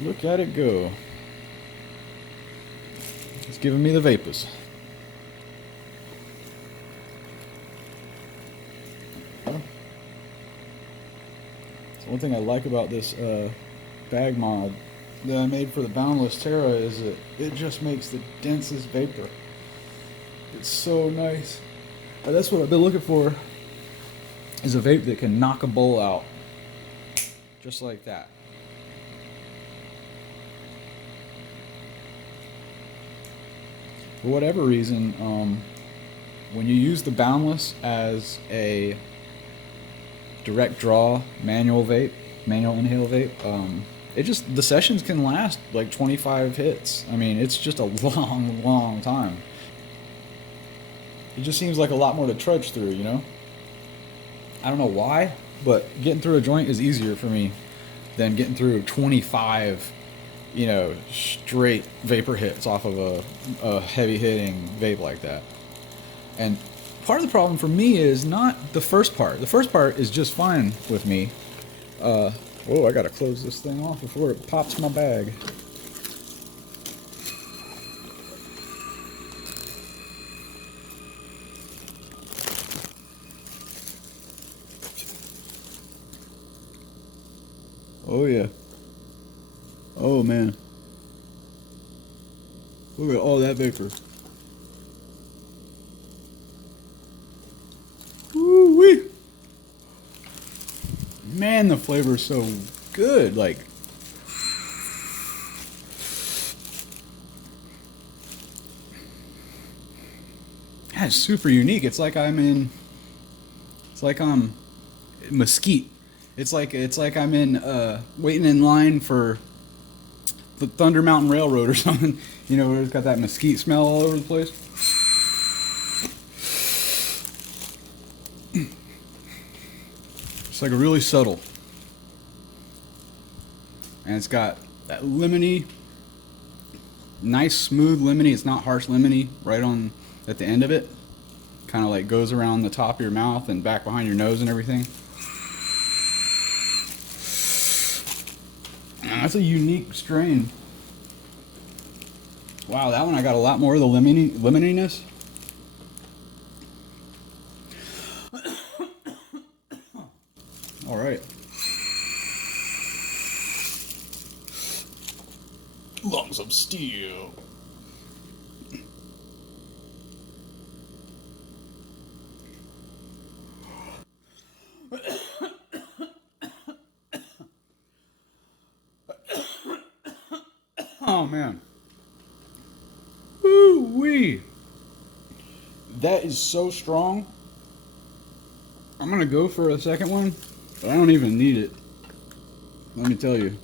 Look at it go. It's giving me the vapors. So one thing I like about this bag mod that I made for the Boundless Terra is that it just makes the densest vapor. It's so nice. That's what I've been looking for, is a vape that can knock a bowl out. Just like that. For whatever reason, when you use the Boundless as a direct draw manual inhale vape, the sessions can last like 25 hits. I mean, it's just a long time. It just seems like a lot more to trudge through, you know? I don't know why, but getting through a joint is easier for me than getting through 25, straight vapor hits off of a heavy hitting vape like that. And part of the problem for me is not the first part. The first part is just fine with me. I gotta close this thing off before it pops my bag. Oh yeah. Oh man. Look at all that vapor. Woo-wee. Man, the flavor is so good. Like, that's super unique. It's like I'm Mesquite. It's like I'm in waiting in line for the Thunder Mountain Railroad or something. You know, where it's got that mesquite smell all over the place. It's like a really subtle. And it's got that lemony, nice smooth lemony. It's not harsh lemony right on at the end of it. Kind of like goes around the top of your mouth and back behind your nose and everything. And that's a unique strain. Wow, that one I got a lot more of the lemoniness. All right. Lungs of steel. Oh man. Woo-wee. That is so strong. I'm gonna go for a second one, but I don't even need it. Let me tell you.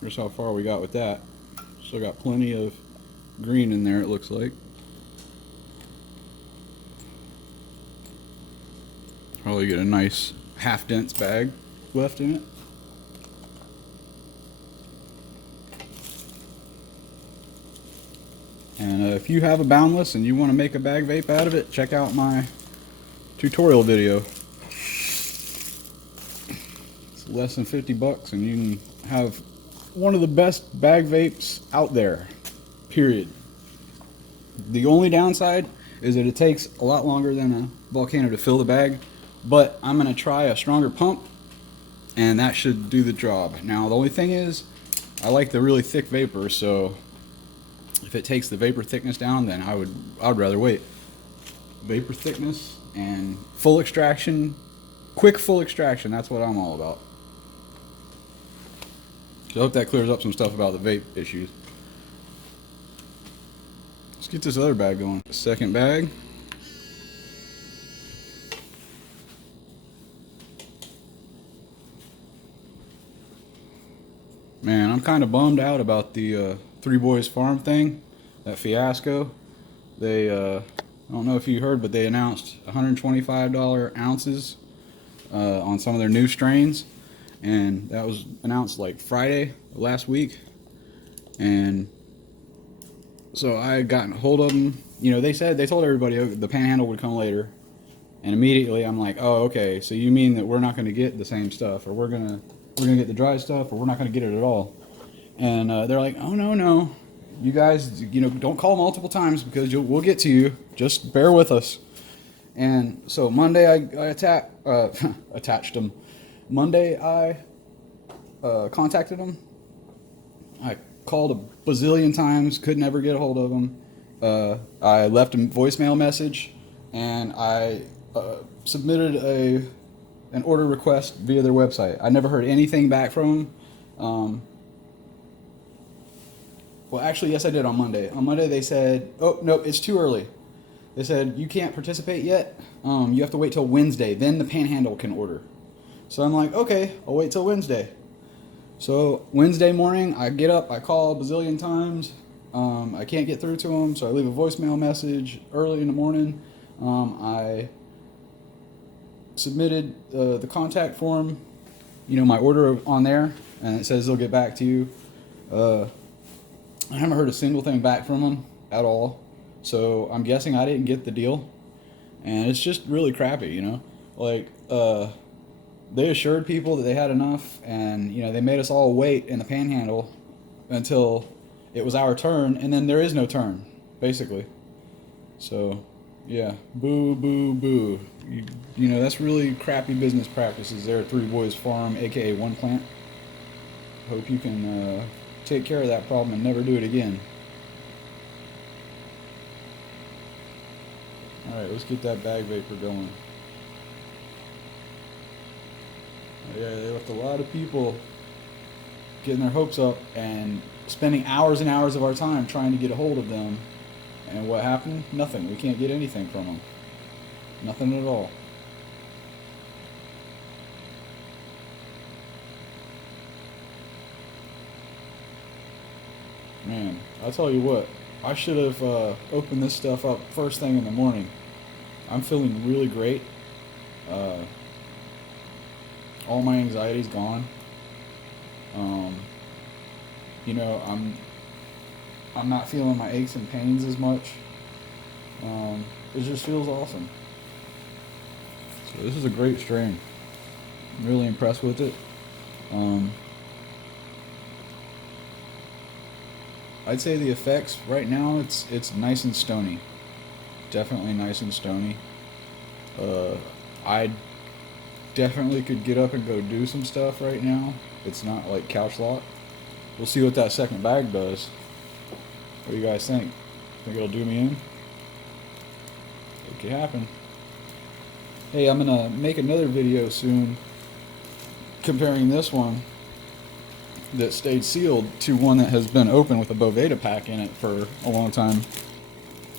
Here's how far we got with that. Still got plenty of green in there, it looks like. Probably get a nice half dense bag left in it. And if you have a Boundless and you want to make a bag vape out of it, check out my tutorial video. It's less than 50 bucks and you can have one of the best bag vapes out there, period. The only downside is that it takes a lot longer than a Volcano to fill the bag, but I'm going to try a stronger pump and that should do the job. Now the only thing is, I like the really thick vapor, so if it takes the vapor thickness down, then I'd rather wait. Vapor thickness and full extraction, quick full extraction, that's what I'm all about. So I hope that clears up some stuff about the vape issues. Let's get this other bag going. Second bag. Man, I'm kind of bummed out about the Three Boys Farm thing, that fiasco. They, I don't know if you heard, but they announced $125 ounces on some of their new strains. And that was announced like Friday last week. And so I had gotten a hold of them. You know, they told everybody the Panhandle would come later. And immediately I'm like, oh, okay, so you mean that we're not going to get the same stuff, or we're gonna get the dry stuff, or we're not going to get it at all. And they're like, oh, no. You guys, don't call multiple times because we'll get to you. Just bear with us. And so Monday I attached them. Monday I contacted them. I called a bazillion times, could never get a hold of them. I left a voicemail message, and I submitted an order request via their website. I never heard anything back from them. Well, actually, yes, I did on Monday. On Monday, they said, oh, nope, it's too early. They said, you can't participate yet. You have to wait till Wednesday. Then the Panhandle can order. So I'm like, okay, I'll wait till Wednesday. So Wednesday morning, I get up, I call a bazillion times. I can't get through to them, so I leave a voicemail message early in the morning. I submitted the contact form, my order on there, and it says they'll get back to you. I haven't heard a single thing back from them at all, so I'm guessing I didn't get the deal, and it's just really crappy, Like, they assured people that they had enough, and, they made us all wait in the Panhandle until it was our turn, and then there is no turn, basically. So, yeah, boo, boo, boo. That's really crappy business practices there at Three Boys Farm, aka One Plant. Hope you can take care of that problem and never do it again. Alright, let's get that bag vapor going. Yeah, they left a lot of people getting their hopes up and spending hours and hours of our time trying to get a hold of them. And what happened? Nothing. We can't get anything from them. Nothing at all. Man, I'll tell you what, I should have opened this stuff up first thing in the morning. I'm feeling really great. All my anxiety's gone. I'm not feeling my aches and pains as much. It just feels awesome. So this is a great strain. I'm really impressed with it. I'd say the effects right now, it's nice and stony. Definitely nice and stony. I definitely could get up and go do some stuff right now. It's not like couch lock. We'll see what that second bag does. What do you guys think? Think it'll do me in? Make it happen. Hey, I'm gonna make another video soon comparing this one that stayed sealed to one that has been open with a Boveda pack in it for a long time,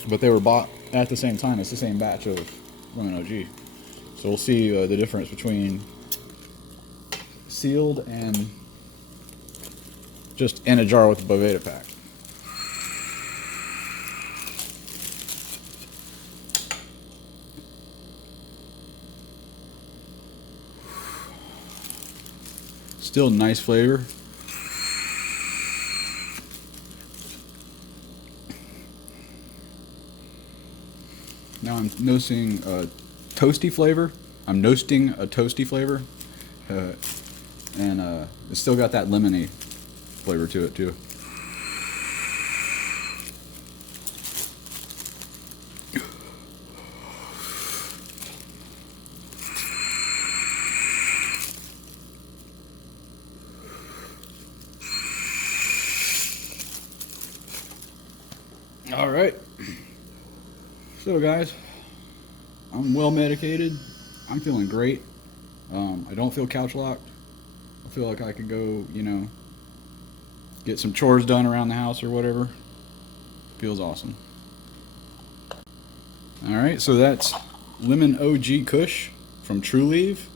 but they were bought at the same time. It's the same batch of Lemon OG, so we'll see the difference between sealed and just in a jar with a Boveda pack. Still nice flavor. Now I'm noticing a toasty flavor. I'm noasting a toasty flavor. And it's still got that lemony flavor to it too. All right. So guys, I'm well medicated. I'm feeling great. I don't feel couch locked. I feel like I could go, get some chores done around the house or whatever. Feels awesome. All right, so that's Lemon OG Kush from Trulieve.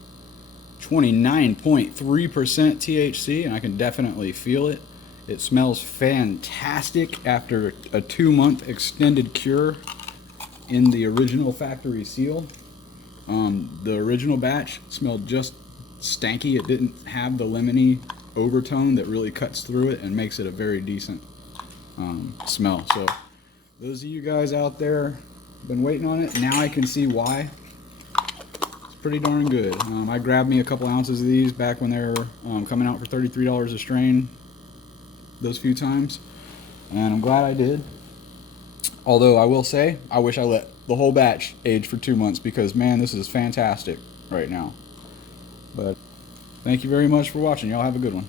29.3% THC, and I can definitely feel it. It smells fantastic after a 2-month extended cure in the original factory seal. The original batch smelled just stanky. It didn't have the lemony overtone that really cuts through it and makes it a very decent smell. So those of you guys out there been waiting on it, now I can see why. It's pretty darn good. I grabbed me a couple ounces of these back when they were coming out for $33 a strain. those few times, and I'm glad I did. Although I will say, I wish I let the whole batch age for 2 months, because man, this is fantastic right now. But thank you very much for watching. Y'all have a good one.